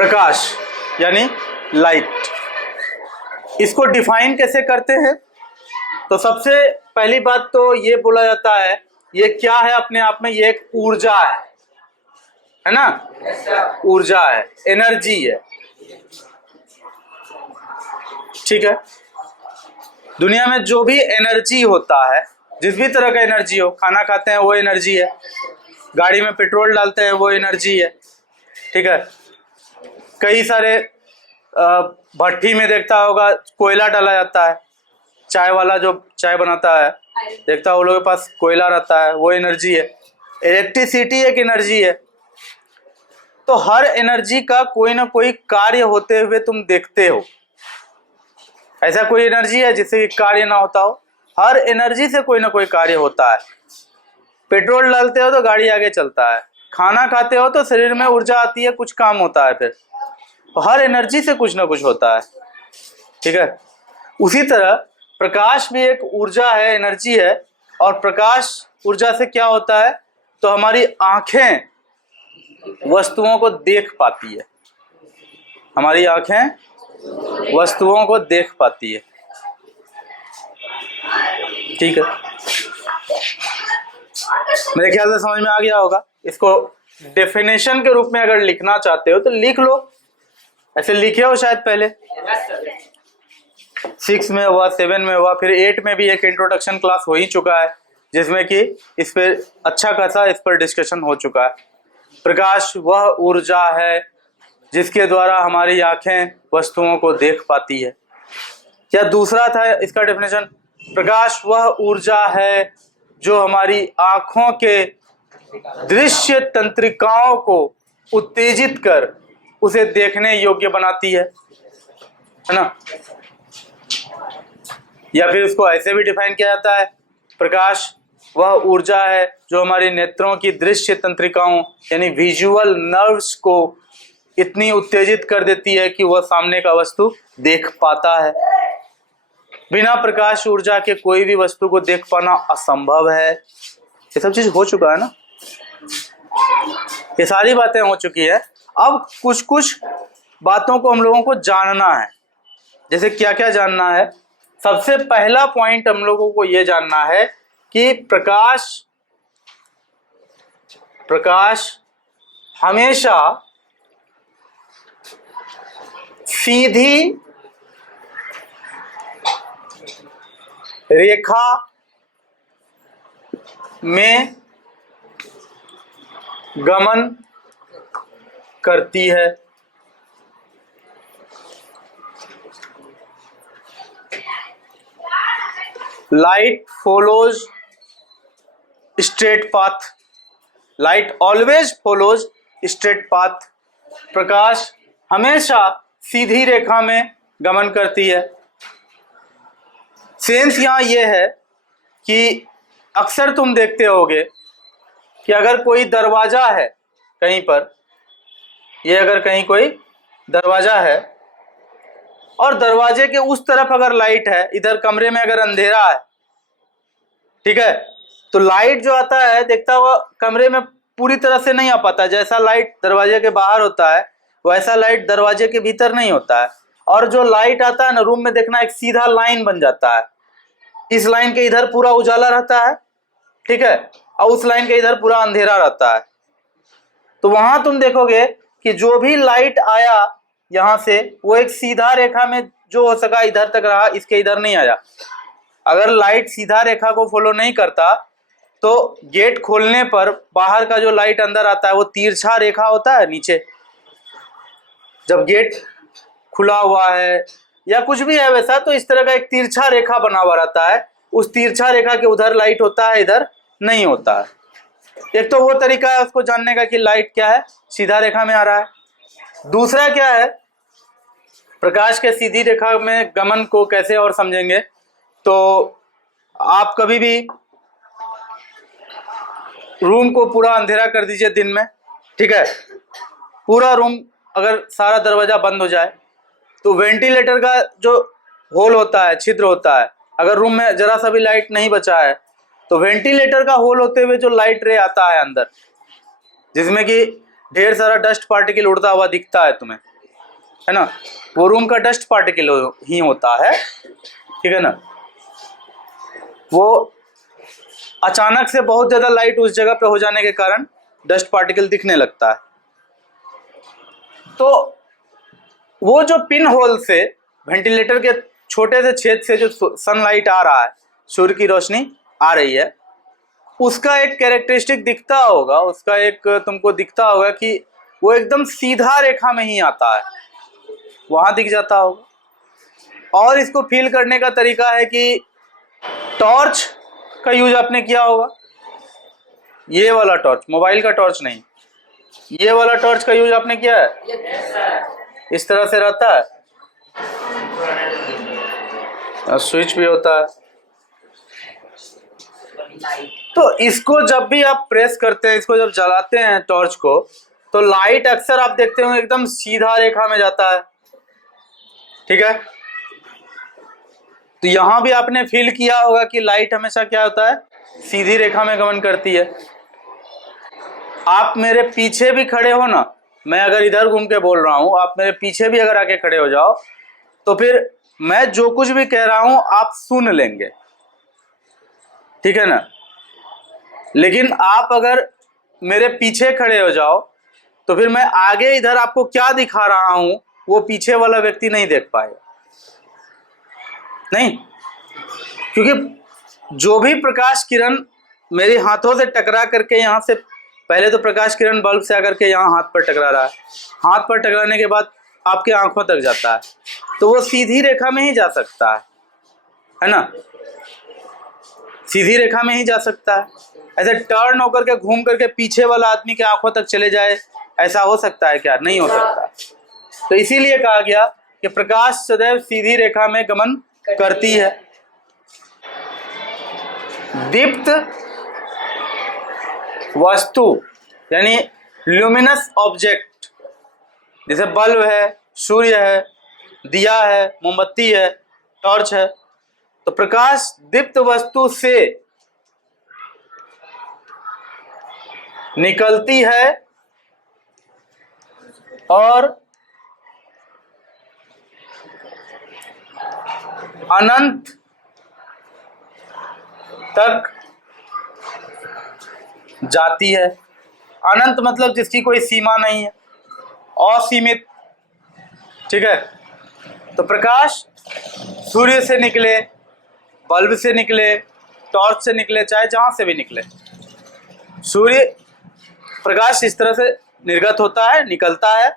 प्रकाश यानी लाइट, इसको डिफाइन कैसे करते हैं? तो सबसे पहली बात तो ये बोला जाता है, ये क्या है अपने आप में, ये एक ऊर्जा है ना? ऊर्जा है, एनर्जी है, ठीक है। दुनिया में जो भी एनर्जी होता है, जिस भी तरह का एनर्जी हो, खाना खाते हैं वो एनर्जी है, गाड़ी में पेट्रोल डालते हैं वो एनर्जी है, ठीक है। कई सारे भट्टी में देखता होगा कोयला डाला जाता है, चाय वाला जो चाय बनाता है देखता है वो लोगों के पास कोयला रहता है, वो एनर्जी है। इलेक्ट्रिसिटी एक एनर्जी है। तो हर एनर्जी का कोई ना कोई कार्य होते हुए तुम देखते हो। ऐसा कोई एनर्जी है जिससे कार्य ना होता हो? हर एनर्जी से कोई ना कोई कार्य होता है। पेट्रोल डालते हो तो गाड़ी आगे चलता है, खाना खाते हो तो शरीर में ऊर्जा आती है, कुछ काम होता है, फिर तो हर एनर्जी से कुछ ना कुछ होता है, ठीक है। उसी तरह प्रकाश भी एक ऊर्जा है, एनर्जी है। और प्रकाश ऊर्जा से क्या होता है, तो हमारी आंखें वस्तुओं को देख पाती है, हमारी आंखें वस्तुओं को देख पाती है, ठीक है। मेरे ख्याल से समझ में आ गया होगा। इसको डेफिनेशन के रूप में अगर लिखना चाहते हो तो लिख लो, ऐसे लिखे हो शायद पहले 6 में हुआ, 7 में हुआ, फिर 8 में भी एक इंट्रोडक्शन क्लास हो ही चुका है जिसमें कि इस पे अच्छा खासा इस पर डिस्कशन हो चुका है। प्रकाश वह ऊर्जा है जिसके द्वारा हमारी आंखें वस्तुओं को देख पाती है। या दूसरा था इसका डेफिनेशन, प्रकाश वह ऊर्जा है जो हमारी आंखों के दृश्य तंत्रिकाओं को उत्तेजित कर उसे देखने योग्य बनाती है ना। या फिर उसको ऐसे भी डिफाइन किया जाता है, प्रकाश वह ऊर्जा है जो हमारी नेत्रों की दृश्य तंत्रिकाओं यानी विजुअल नर्व्स को इतनी उत्तेजित कर देती है कि वह सामने का वस्तु देख पाता है। बिना प्रकाश ऊर्जा के कोई भी वस्तु को देख पाना असंभव है। ये सब चीज हो चुका है ना, ये सारी बातें हो चुकी है। अब कुछ कुछ बातों को हम लोगों को जानना है। जैसे क्या क्या जानना है? सबसे पहला पॉइंट हम लोगों को यह जानना है कि प्रकाश हमेशा सीधी रेखा में गमन करती है। Light follows straight path, light always follows straight path. प्रकाश हमेशा सीधी रेखा में गमन करती है। सेंस यहाँ ये है कि अक्सर तुम देखते होगे कि अगर कोई दरवाजा है कहीं पर, ये अगर कहीं कोई दरवाजा है और दरवाजे के उस तरफ अगर लाइट है, इधर कमरे में अगर अंधेरा है, ठीक है, तो लाइट जो आता है देखता हुआ कमरे में पूरी तरह से नहीं आ पाता। जैसा लाइट दरवाजे के बाहर होता है वैसा लाइट दरवाजे के भीतर नहीं होता है। और जो लाइट आता है ना रूम में, देखना एक सीधा लाइन बन जाता है। इस लाइन के इधर पूरा उजाला रहता है, ठीक है, और उस लाइन के इधर पूरा अंधेरा रहता है। तो वहां तुम देखोगे कि जो भी लाइट आया यहां से, वो एक सीधा रेखा में जो हो सका इधर तक रहा, इसके इधर नहीं आया। अगर लाइट सीधा रेखा को फॉलो नहीं करता तो गेट खोलने पर बाहर का जो लाइट अंदर आता है वो तिरछा रेखा होता है नीचे। जब गेट खुला हुआ है या कुछ भी है वैसा, तो इस तरह का एक तिरछा रेखा बना हुआ रहता है। उस तिरछा रेखा के उधर लाइट होता है, इधर नहीं होता है। एक तो वो तरीका है उसको जानने का कि लाइट क्या है, सीधा रेखा में आ रहा है। दूसरा क्या है, प्रकाश के सीधी रेखा में गमन को कैसे और समझेंगे, तो आप कभी भी रूम को पूरा अंधेरा कर दीजिए दिन में, ठीक है, पूरा रूम अगर सारा दरवाजा बंद हो जाए तो वेंटिलेटर का जो होल होता है, छिद्र होता है, अगर रूम में जरा सा भी लाइट नहीं बचा है तो वेंटिलेटर का होल होते हुए जो लाइट रे आता है अंदर, जिसमें कि ढेर सारा डस्ट पार्टिकल उड़ता हुआ दिखता है तुम्हें, है ना, वो रूम का डस्ट पार्टिकल ही होता है, ठीक है ना। वो अचानक से बहुत ज्यादा लाइट उस जगह पे हो जाने के कारण डस्ट पार्टिकल दिखने लगता है। तो वो जो पिन होल से वेंटिलेटर के छोटे से छेद से जो सनलाइट आ रहा है, सूर्य की रोशनी आ रही है, उसका एक कैरेक्टरिस्टिक दिखता होगा, उसका एक तुमको दिखता होगा कि वो एकदम सीधा रेखा में ही आता है, वहां दिख जाता होगा। और इसको फील करने का तरीका है कि टॉर्च का यूज आपने किया होगा, ये वाला टॉर्च, मोबाइल का टॉर्च नहीं, ये वाला टॉर्च का यूज आपने किया है, इस तरह से रहता है, स्विच भी होता है। तो इसको जब भी आप प्रेस करते हैं, इसको जब जलाते हैं टॉर्च को, तो लाइट अक्सर आप देखते हो एकदम सीधा रेखा में जाता है, ठीक है। तो यहां भी आपने फील किया होगा कि लाइट हमेशा क्या होता है, सीधी रेखा में गमन करती है। आप मेरे पीछे भी खड़े हो ना, मैं अगर इधर घूम के बोल रहा हूं, आप मेरे पीछे भी अगर आके खड़े हो जाओ, तो फिर मैं जो कुछ भी कह रहा हूं आप सुन लेंगे, ठीक है ना। लेकिन आप अगर मेरे पीछे खड़े हो जाओ, तो फिर मैं आगे इधर आपको क्या दिखा रहा हूं वो पीछे वाला व्यक्ति नहीं देख पाएगा, नहीं, क्योंकि जो भी प्रकाश किरण मेरे हाथों से टकरा करके यहाँ से, पहले तो प्रकाश किरण बल्ब से आकर के यहाँ हाथ पर टकरा रहा है, हाथ पर टकराने के बाद आपके आंखों तक जाता है, तो वो सीधी रेखा में ही जा सकता है ना, सीधी रेखा में ही जा सकता है। ऐसे टर्न होकर के घूम करके पीछे वाला आदमी के आंखों तक चले जाए, ऐसा हो सकता है क्या? नहीं हो सकता। तो इसीलिए कहा गया कि प्रकाश सदैव सीधी रेखा में गमन करती है। दीप्त वस्तु यानी ल्यूमिनस ऑब्जेक्ट, जैसे बल्ब है, सूर्य है, दिया है, मोमबत्ती है, टॉर्च है, तो प्रकाश दीप्त वस्तु से निकलती है और अनंत तक जाती है। अनंत मतलब जिसकी कोई सीमा नहीं है, असीमित, ठीक है। तो प्रकाश सूर्य से निकले, बल्ब से निकले, टॉर्च से निकले, चाहे जहां से भी निकले, सूर्य प्रकाश इस तरह से निर्गत होता है, निकलता है,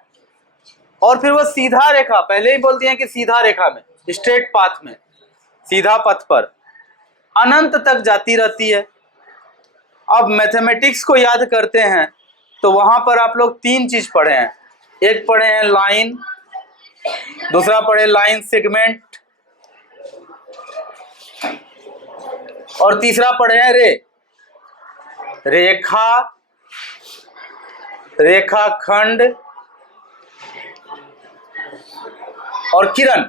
और फिर वो सीधा रेखा, पहले ही बोल दिया कि सीधा रेखा में, स्ट्रेट पाथ में, सीधा पथ पर अनंत तक जाती रहती है। अब मैथमेटिक्स को याद करते हैं तो वहां पर आप लोग तीन चीज पढ़े हैं, एक पढ़े हैं लाइन, दूसरा पढ़े लाइन सेगमेंट, और तीसरा पढ़े हैं रे, रेखा, रेखाखंड और किरण।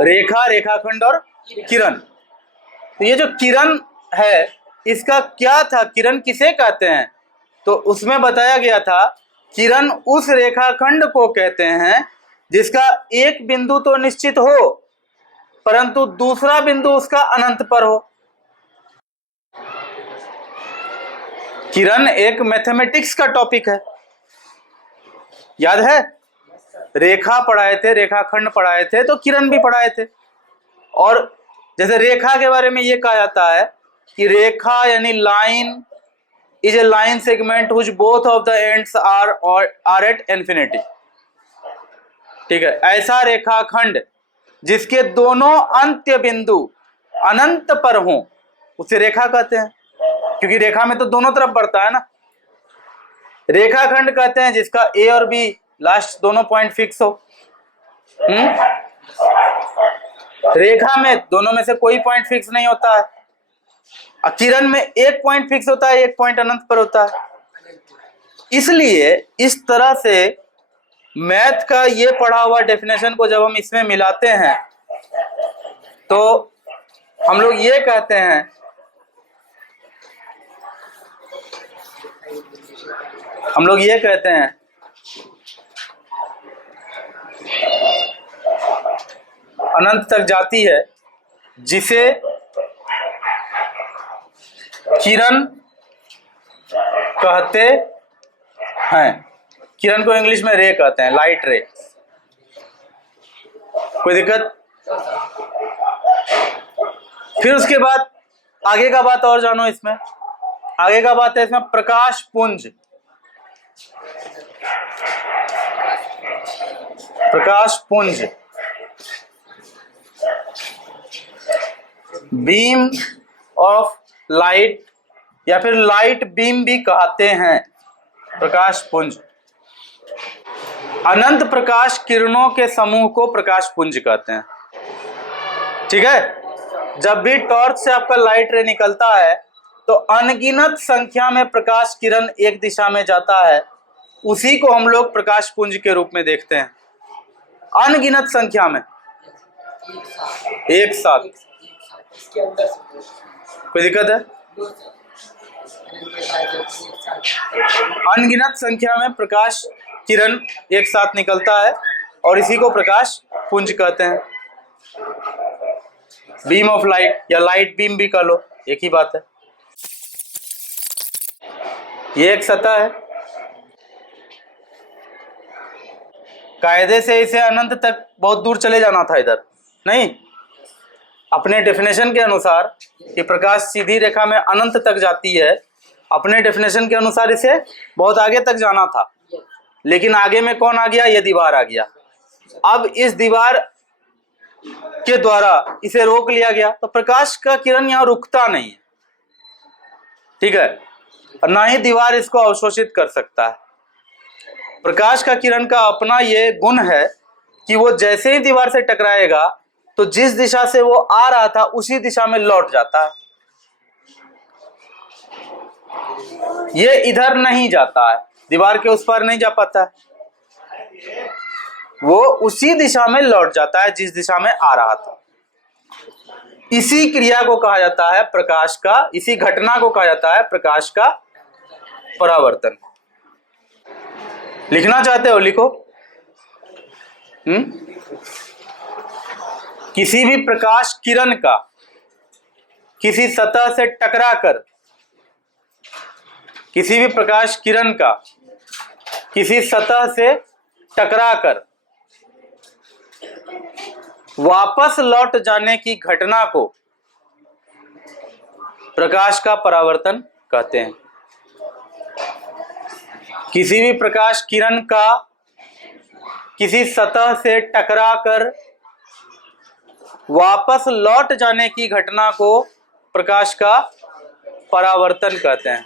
रेखा, रेखाखंड और किरण। तो ये जो किरण है इसका क्या था, किरण किसे कहते हैं? तो उसमें बताया गया था किरण उस रेखाखंड को कहते हैं जिसका एक बिंदु तो निश्चित हो परंतु दूसरा बिंदु उसका अनंत पर हो। किरण एक मैथमेटिक्स का टॉपिक है, याद है? रेखा पढ़ाए थे, रेखाखंड पढ़ाए थे, तो किरण भी पढ़ाए थे। और जैसे रेखा के बारे में ये कहा जाता है कि रेखा यानी line is a line segment which both of the ends are at infinity, ठीक है। ऐसा रेखाखंड जिसके दोनों अंत्य बिंदु अनंत पर हों उसे रेखा कहते हैं, क्योंकि रेखा में तो दोनों तरफ बढ़ता है ना। रेखाखंड कहते हैं जिसका ए और बी लास्ट दोनों पॉइंट फिक्स हो। रेखा में दोनों में से कोई पॉइंट फिक्स नहीं होता है। किरण में एक पॉइंट फिक्स होता है, एक पॉइंट अनंत पर होता है। इसलिए इस तरह से मैथ का ये पढ़ा हुआ डेफिनेशन को जब हम इसमें मिलाते हैं तो हम लोग ये कहते हैं हम लोग ये कहते हैं अनंत तक जाती है जिसे किरण कहते हैं। किरण को इंग्लिश में रे कहते हैं, लाइट रे। कोई दिक्कत? फिर उसके बाद आगे का बात और जानो। इसमें आगे का बात है इसमें प्रकाश पुंज। प्रकाश पुंज, बीम ऑफ लाइट या फिर लाइट बीम भी कहते हैं। प्रकाश पुंज, अनंत प्रकाश किरणों के समूह को प्रकाश पुंज कहते हैं। ठीक है। जब भी टॉर्च से आपका लाइट रे निकलता है तो अनगिनत संख्या में प्रकाश किरण एक दिशा में जाता है, उसी को हम लोग प्रकाश पुंज के रूप में देखते हैं। अनगिनत संख्या में, एक साथ। कोई दिक्कत है? अनगिनत संख्या में प्रकाश किरण एक साथ निकलता है और इसी को प्रकाश पुंज कहते हैं। बीम ऑफ लाइट या लाइट बीम भी कह लो, एक ही बात है। ये एक सतह है, कायदे से इसे अनंत तक बहुत दूर चले जाना था, इधर नहीं। अपने डेफिनेशन के अनुसार कि प्रकाश सीधी रेखा में अनंत तक जाती है, अपने डेफिनेशन के अनुसार इसे बहुत आगे तक जाना था, लेकिन आगे में कौन आ गया? ये दीवार आ गया। अब इस दीवार के द्वारा इसे रोक लिया गया, तो प्रकाश का किरण यहां रुकता नहीं है। ठीक है, और ना ही दीवार इसको अवशोषित कर सकता है। प्रकाश का किरण का अपना ये गुण है कि वो जैसे ही दीवार से टकराएगा तो जिस दिशा से वो आ रहा था उसी दिशा में लौट जाता है। ये इधर नहीं जाता है, दीवार के उस पार नहीं जा पाता है, वो उसी दिशा में लौट जाता है जिस दिशा में आ रहा था। इसी क्रिया को कहा जाता है प्रकाश का, इसी घटना को कहा जाता है प्रकाश का परावर्तन। लिखना चाहते हो? लिखो। किसी भी प्रकाश किरण का किसी सतह से टकराकर, किसी भी प्रकाश किरण का किसी सतह से टकराकर वापस लौट जाने की घटना को प्रकाश का परावर्तन कहते हैं। किसी भी प्रकाश किरण का किसी सतह से टकराकर वापस लौट जाने की घटना को प्रकाश का परावर्तन कहते हैं।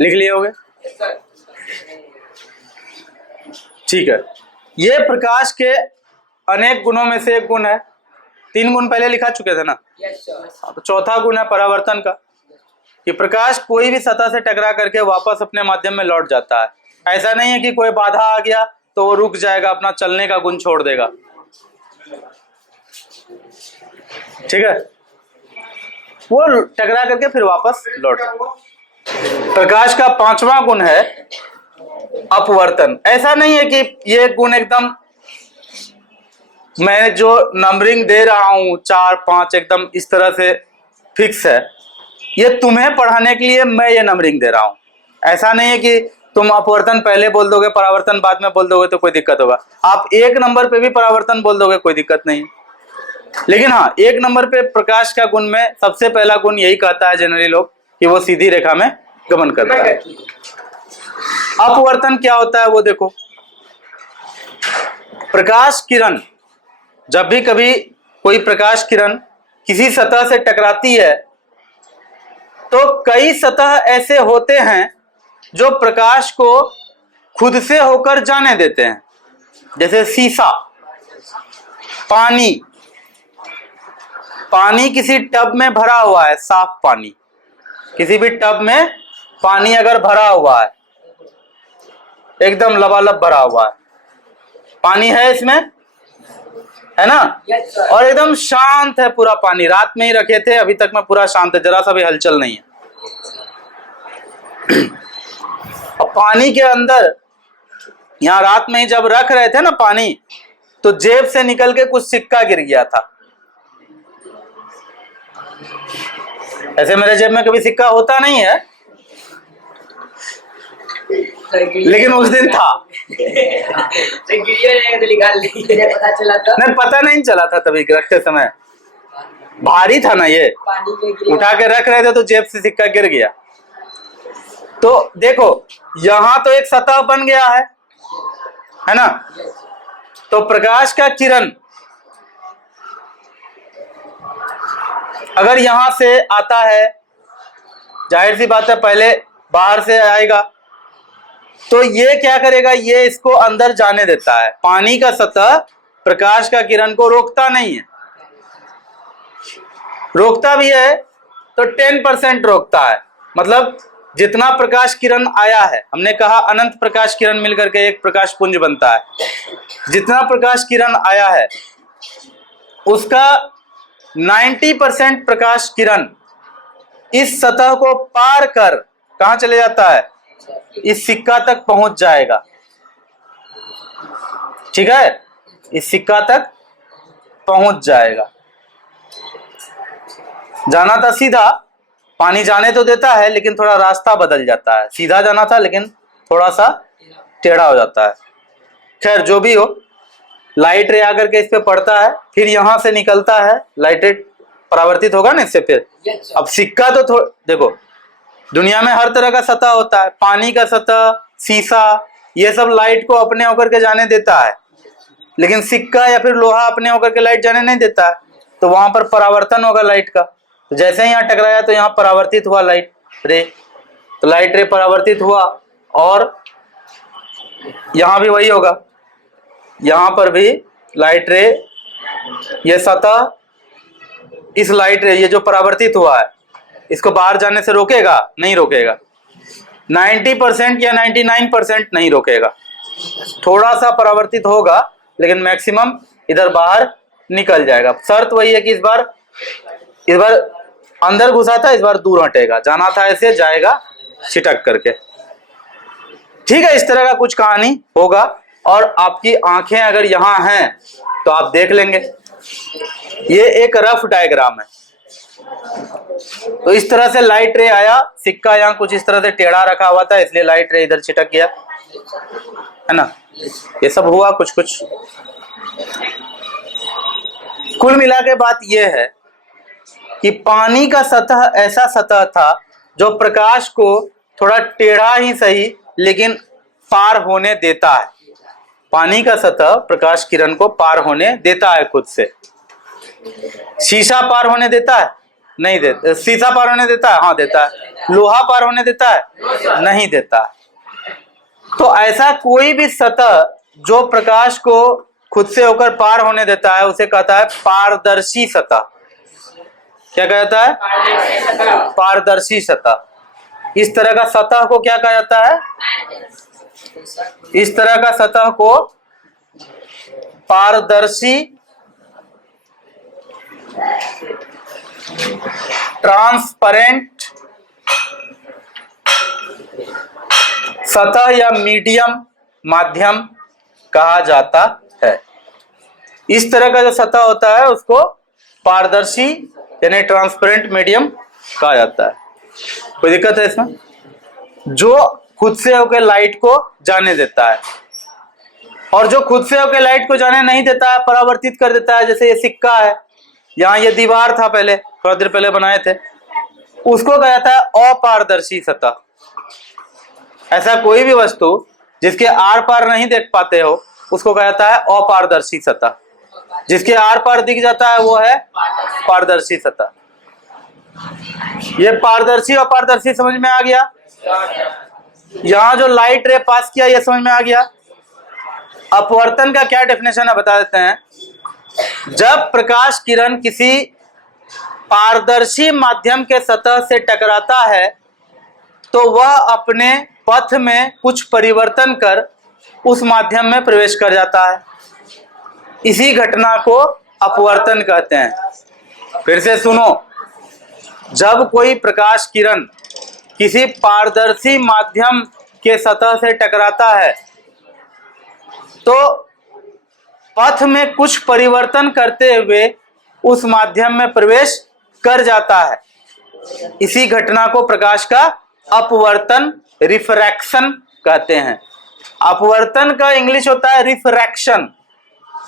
लिख लिए होगे? ठीक है। ये प्रकाश के अनेक गुणों में से एक गुण है। 3 गुण पहले लिखा चुके थे ना? तो चौथा गुण है परावर्तन का, कि प्रकाश कोई भी सतह से टकरा करके वापस अपने माध्यम में लौट जाता है। ऐसा नहीं है कि कोई बाधा आ गया तो वो रुक जाएगा, अपना चलने का गुण छोड़ देगा। ठीक है, वो टकरा करके फिर वापस लौट। प्रकाश का 5वां गुण है अपवर्तन। ऐसा नहीं है कि ये गुण एकदम मैं जो नंबरिंग दे रहा हूं 4, 5 एकदम इस तरह से फिक्स है, ये तुम्हें पढ़ाने के लिए मैं ये नंबरिंग दे रहा हूं। ऐसा नहीं है कि तुम अपवर्तन पहले बोल दोगे, परावर्तन बाद में बोल दोगे तो कोई दिक्कत होगा। आप 1 नंबर पे भी परावर्तन बोल दोगे, कोई दिक्कत नहीं। लेकिन हाँ, 1 नंबर पे प्रकाश का गुण में सबसे पहला गुण यही कहता है जनरली लोग कि वो सीधी रेखा में गमन करता है। अपवर्तन क्या होता है वो देखो। प्रकाश किरण, जब भी कभी कोई प्रकाश किरण किसी सतह से टकराती है तो कई सतह ऐसे होते हैं जो प्रकाश को खुद से होकर जाने देते हैं। जैसे शीशा, पानी। पानी किसी टब में भरा हुआ है, साफ पानी, किसी भी टब में पानी अगर भरा हुआ है, एकदम लबालब भरा हुआ है, पानी है इसमें, है ना। और एकदम शांत है पूरा पानी, रात में ही रखे थे, अभी तक में पूरा शांत है, जरा सा भी हलचल नहीं है। और पानी के अंदर यहाँ रात में ही जब रख रहे थे ना पानी, तो जेब से निकल के कुछ सिक्का गिर गया था। ऐसे मेरे जेब में कभी सिक्का होता नहीं है, लेकिन उस दिन था। नहीं, पता नहीं चला था तभी रखते समय, भारी था ना ये, उठा के रख रहे थे तो जेब से सिक्का गिर गया। तो देखो यहां तो एक सतह बन गया है ना। तो प्रकाश का किरण अगर यहां से आता है, जाहिर सी बात है पहले बाहर से आएगा, तो ये क्या करेगा, ये इसको अंदर जाने देता है। पानी का सतह प्रकाश का किरण को रोकता नहीं है, रोकता भी है तो 10% रोकता है। मतलब जितना प्रकाश किरण आया है, हमने कहा अनंत प्रकाश किरण मिलकर के एक प्रकाश पुंज बनता है, जितना प्रकाश किरण आया है उसका 90% प्रकाश किरण इस सतह को पार कर कहां चले जाता है, इस सिक्का तक पहुंच जाएगा। ठीक है, इस सिक्का तक पहुंच जाएगा। जाना था सीधा, पानी जाने तो देता है लेकिन थोड़ा रास्ता बदल जाता है। सीधा जाना था लेकिन थोड़ा सा टेढ़ा हो जाता है। खैर जो भी हो, लाइट रे आकर के इस पे पड़ता है, फिर यहां से निकलता है, लाइट रे परावर्तित होगा ना इससे। फिर अब सिक्का तो देखो दुनिया में हर तरह का सतह होता है, पानी का सतह, शीशा, ये सब लाइट को अपने होकर के जाने देता है, लेकिन सिक्का या फिर लोहा अपने होकर के लाइट जाने नहीं देता है। तो वहां पर परावर्तन होगा लाइट का। तो जैसे ही यहाँ टकराया तो यहाँ परावर्तित हुआ लाइट रे, तो लाइट रे परावर्तित हुआ, और यहाँ भी वही होगा, यहाँ पर भी लाइट रे, ये सतह इस लाइट रे, ये जो परावर्तित हुआ है, इसको बाहर जाने से रोकेगा? नहीं रोकेगा। 90% या 99% नहीं रोकेगा, थोड़ा सा परावर्तित होगा लेकिन मैक्सिमम इधर बाहर निकल जाएगा। शर्त वही है कि इस बार अंदर घुसा था, इस बार दूर हटेगा, जाना था ऐसे, जाएगा छिटक करके। ठीक है, इस तरह का कुछ कहानी होगा। और आपकी आंखें अगर यहाँ हैं तो आप देख लेंगे। ये एक रफ डायग्राम है। तो इस तरह से लाइट रे आया, सिक्का यहाँ कुछ इस तरह से टेढ़ा रखा हुआ था, इसलिए लाइट रे इधर छिटक गया, है ना। ये सब हुआ कुछ कुछ। कुल मिला के बात यह है कि पानी का सतह ऐसा सतह था जो प्रकाश को थोड़ा टेढ़ा ही सही लेकिन पार होने देता है। पानी का सतह प्रकाश किरण को पार होने देता है खुद से। शीशा पार होने देता है? नहीं देता। शीशा पार होने देता है? हाँ देता है। लोहा पार होने देता है? नहीं देता। तो ऐसा कोई भी सतह जो प्रकाश को खुद से होकर पार होने देता है उसे कहता है पारदर्शी सतह। क्या कहता है? पारदर्शी सतह। इस तरह का सतह को क्या कहा जाता है? इस तरह का सतह को पारदर्शी ट्रांसपेरेंट सतह या मीडियम माध्यम कहा जाता है। इस तरह का जो सतह होता है उसको पारदर्शी यानी ट्रांसपेरेंट मीडियम कहा जाता है। कोई दिक्कत है इसमें? जो खुद से होकर लाइट को जाने देता है, और जो खुद से होकर लाइट को जाने नहीं देता है, परावर्तित कर देता है। जैसे ये सिक्का है, यहाँ ये दीवार था पहले, थोड़ा देर पहले बनाए थे, उसको कहा जाता है अपारदर्शी सतह। ऐसा कोई भी वस्तु जिसके आर पार नहीं देख पाते हो उसको कहा जाता है अपारदर्शी सतह। जिसके आर पार दिख जाता है वो है पारदर्शी सतह। ये पारदर्शी और अपारदर्शी समझ में आ गया? यहां जो लाइट रे पास किया ये समझ में आ गया? अपवर्तन का क्या डेफिनेशन है बता देते हैं। जब प्रकाश किरण किसी पारदर्शी माध्यम के सतह से टकराता है तो वह अपने पथ में कुछ परिवर्तन कर उस माध्यम में प्रवेश कर जाता है। इसी घटना को अपवर्तन कहते हैं। फिर से सुनो, जब कोई प्रकाश किरण किसी पारदर्शी माध्यम के सतह से टकराता है तो पथ में कुछ परिवर्तन करते हुए उस माध्यम में प्रवेश कर जाता है। इसी घटना को प्रकाश का अपवर्तन, रिफ्रैक्शन कहते हैं। अपवर्तन का इंग्लिश होता है रिफ्रैक्शन,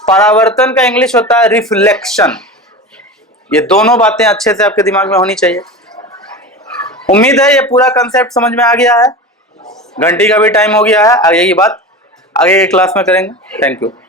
परावर्तन का इंग्लिश होता है रिफ्लेक्शन। ये दोनों बातें अच्छे से आपके दिमाग में होनी चाहिए। उम्मीद है ये पूरा कंसेप्ट समझ में आ गया है। घंटी का भी टाइम हो गया है, आगे की बात आगे की क्लास में करेंगे। Thank you.